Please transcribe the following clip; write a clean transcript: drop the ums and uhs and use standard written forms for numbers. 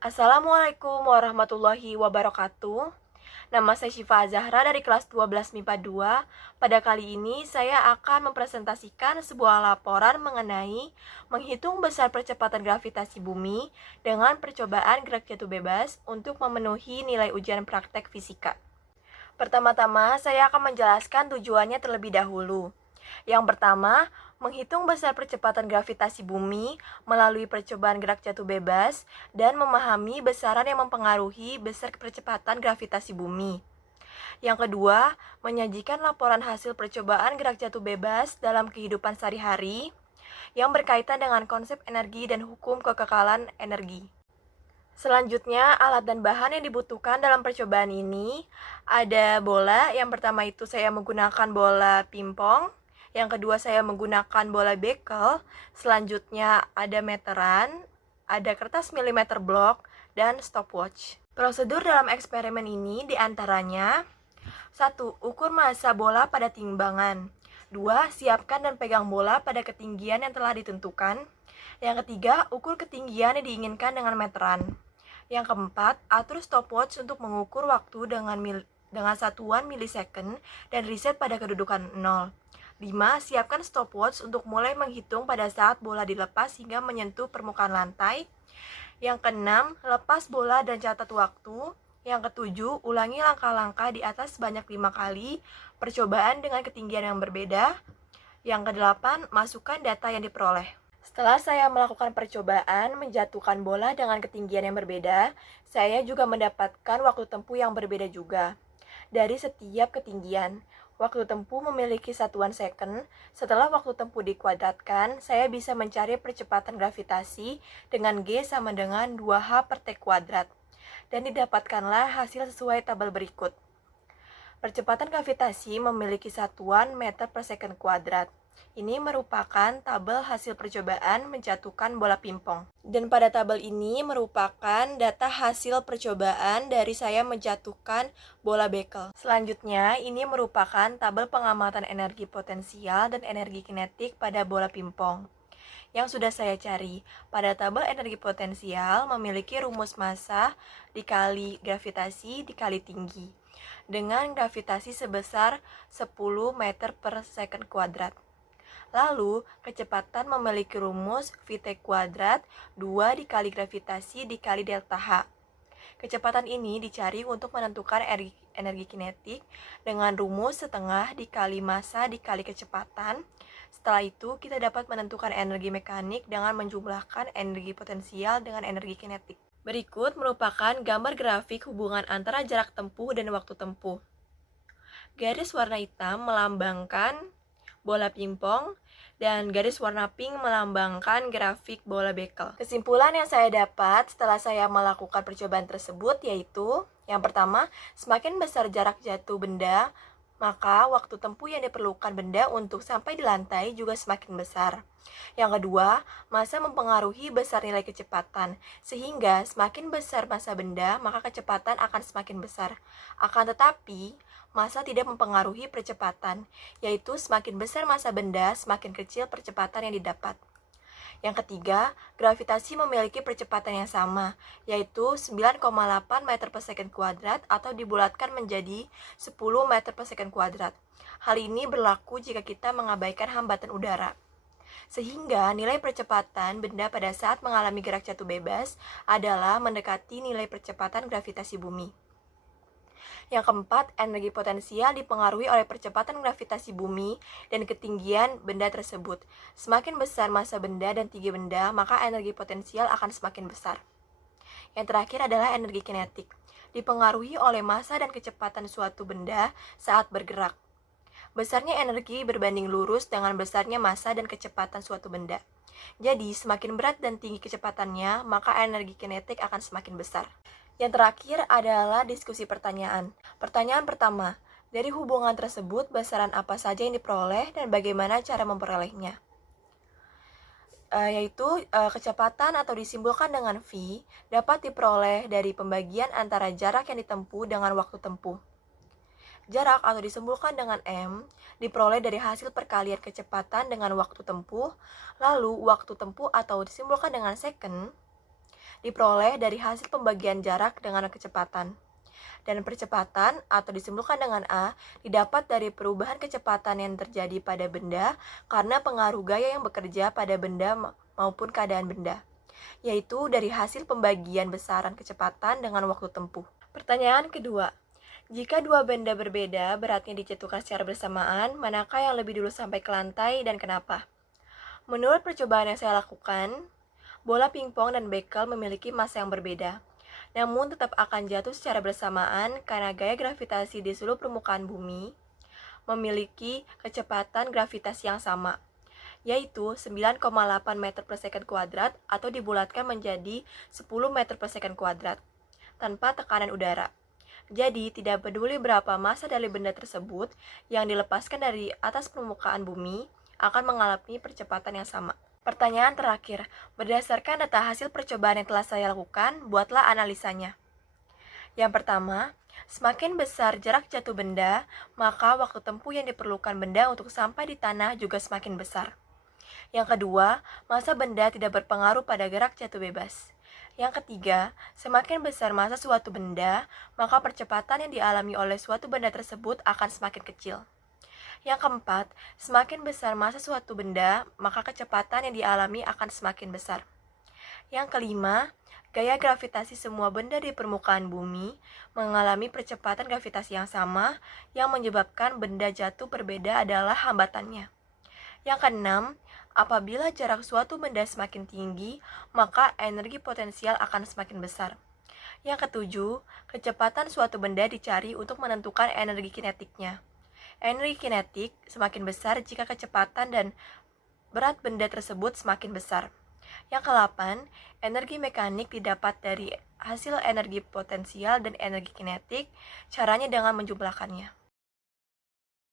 Assalamualaikum warahmatullahi wabarakatuh. Nama saya Syifa Zahra dari kelas 12 MIPA 2. Pada kali ini saya akan mempresentasikan sebuah laporan mengenai menghitung besar percepatan gravitasi bumi dengan percobaan gerak jatuh bebas untuk memenuhi nilai ujian praktek fisika. Pertama-tama, saya akan menjelaskan tujuannya terlebih dahulu. Yang pertama, menghitung besar percepatan gravitasi bumi melalui percobaan gerak jatuh bebas dan memahami besaran yang mempengaruhi besar percepatan gravitasi bumi. Yang kedua, menyajikan laporan hasil percobaan gerak jatuh bebas dalam kehidupan sehari-hari yang berkaitan dengan konsep energi dan hukum kekekalan energi. Selanjutnya, alat dan bahan yang dibutuhkan dalam percobaan ini ada bola. Yang pertama itu saya menggunakan bola pingpong. Yang kedua saya menggunakan bola bekel. Selanjutnya ada meteran, ada kertas milimeter blok, dan stopwatch. Prosedur dalam eksperimen ini diantaranya 1. Ukur massa bola pada timbangan. 2. Siapkan dan pegang bola pada ketinggian yang telah ditentukan. Yang ketiga, ukur ketinggian yang diinginkan dengan meteran. Yang keempat, atur stopwatch untuk mengukur waktu dengan satuan milisecond dan reset pada kedudukan 0. 5. Siapkan stopwatch untuk mulai menghitung pada saat bola dilepas hingga menyentuh permukaan lantai. Yang keenam, lepas bola dan catat waktu. Yang ketujuh, ulangi langkah-langkah di atas sebanyak 5 kali percobaan dengan ketinggian yang berbeda. Yang kedelapan, masukkan data yang diperoleh. Setelah saya melakukan percobaan menjatuhkan bola dengan ketinggian yang berbeda, saya juga mendapatkan waktu tempuh yang berbeda juga. Dari setiap ketinggian, waktu tempuh memiliki satuan second. Setelah waktu tempuh dikuadratkan, saya bisa mencari percepatan gravitasi dengan G sama dengan 2H per T kuadrat. Dan didapatkanlah hasil sesuai tabel berikut. Percepatan gravitasi memiliki satuan meter per second kuadrat. Ini merupakan tabel hasil percobaan menjatuhkan bola pingpong. Dan pada tabel ini merupakan data hasil percobaan dari saya menjatuhkan bola bekel. Selanjutnya, ini merupakan tabel pengamatan energi potensial dan energi kinetik pada bola pingpong yang sudah saya cari. Pada tabel energi potensial memiliki rumus massa dikali gravitasi dikali tinggi dengan gravitasi sebesar 10 meter per second kuadrat. Lalu, kecepatan memiliki rumus Vt kuadrat 2 dikali gravitasi dikali delta H. Kecepatan ini dicari untuk menentukan energi kinetik dengan rumus setengah dikali massa dikali kecepatan. Setelah itu, kita dapat menentukan energi mekanik dengan menjumlahkan energi potensial dengan energi kinetik. Berikut merupakan gambar grafik hubungan antara jarak tempuh dan waktu tempuh. Garis warna hitam melambangkan bola pingpong, dan garis warna pink melambangkan grafik bola bekel. Kesimpulan yang saya dapat setelah saya melakukan percobaan tersebut yaitu, yang pertama, semakin besar jarak jatuh benda, maka waktu tempuh yang diperlukan benda untuk sampai di lantai juga semakin besar. Yang kedua, massa mempengaruhi besar nilai kecepatan, sehingga semakin besar massa benda, maka kecepatan akan semakin besar. Akan tetapi, massa tidak mempengaruhi percepatan, yaitu semakin besar massa benda, semakin kecil percepatan yang didapat. Yang ketiga, gravitasi memiliki percepatan yang sama, yaitu 9,8 meter per second kuadrat atau dibulatkan menjadi 10 meter per second kuadrat. Hal ini berlaku jika kita mengabaikan hambatan udara. Sehingga nilai percepatan benda pada saat mengalami gerak jatuh bebas adalah mendekati nilai percepatan gravitasi bumi. Yang keempat, energi potensial dipengaruhi oleh percepatan gravitasi bumi dan ketinggian benda tersebut. Semakin besar massa benda dan tinggi benda, maka energi potensial akan semakin besar. Yang terakhir adalah energi kinetik, dipengaruhi oleh massa dan kecepatan suatu benda saat bergerak. Besarnya energi berbanding lurus dengan besarnya massa dan kecepatan suatu benda. Jadi, semakin berat dan tinggi kecepatannya, maka energi kinetik akan semakin besar. Yang terakhir adalah diskusi pertanyaan. Pertanyaan pertama, dari hubungan tersebut, besaran apa saja yang diperoleh dan bagaimana cara memperolehnya? Yaitu kecepatan atau disimbolkan dengan V dapat diperoleh dari pembagian antara jarak yang ditempuh dengan waktu tempuh. Jarak atau disimbolkan dengan M diperoleh dari hasil perkalian kecepatan dengan waktu tempuh, lalu waktu tempuh atau disimbolkan dengan second diperoleh dari hasil pembagian jarak dengan kecepatan. Dan percepatan atau disimpulkan dengan A didapat dari perubahan kecepatan yang terjadi pada benda karena pengaruh gaya yang bekerja pada benda maupun keadaan benda, yaitu dari hasil pembagian besaran kecepatan dengan waktu tempuh. Pertanyaan kedua, jika dua benda berbeda beratnya dijatuhkan secara bersamaan, manakah yang lebih dulu sampai ke lantai dan kenapa? Menurut percobaan yang saya lakukan, bola pingpong dan bekel memiliki massa yang berbeda, namun tetap akan jatuh secara bersamaan karena gaya gravitasi di seluruh permukaan bumi memiliki kecepatan gravitasi yang sama, yaitu 9,8 meter per second kuadrat atau dibulatkan menjadi 10 meter per second kuadrat, tanpa tekanan udara. Jadi, tidak peduli berapa massa dari benda tersebut yang dilepaskan dari atas permukaan bumi akan mengalami percepatan yang sama. Pertanyaan terakhir, berdasarkan data hasil percobaan yang telah saya lakukan, buatlah analisanya. Yang pertama, semakin besar jarak jatuh benda, maka waktu tempuh yang diperlukan benda untuk sampai di tanah juga semakin besar. Yang kedua, massa benda tidak berpengaruh pada gerak jatuh bebas. Yang ketiga, semakin besar massa suatu benda, maka percepatan yang dialami oleh suatu benda tersebut akan semakin kecil. Yang keempat, semakin besar massa suatu benda, maka kecepatan yang dialami akan semakin besar. Yang kelima, gaya gravitasi semua benda di permukaan bumi mengalami percepatan gravitasi yang sama, yang menyebabkan benda jatuh berbeda adalah hambatannya. Yang keenam, apabila jarak suatu benda semakin tinggi, maka energi potensial akan semakin besar. Yang ketujuh, kecepatan suatu benda dicari untuk menentukan energi kinetiknya. Energi kinetik semakin besar jika kecepatan dan berat benda tersebut semakin besar. Yang kedelapan, energi mekanik didapat dari hasil energi potensial dan energi kinetik, caranya dengan menjumlahkannya.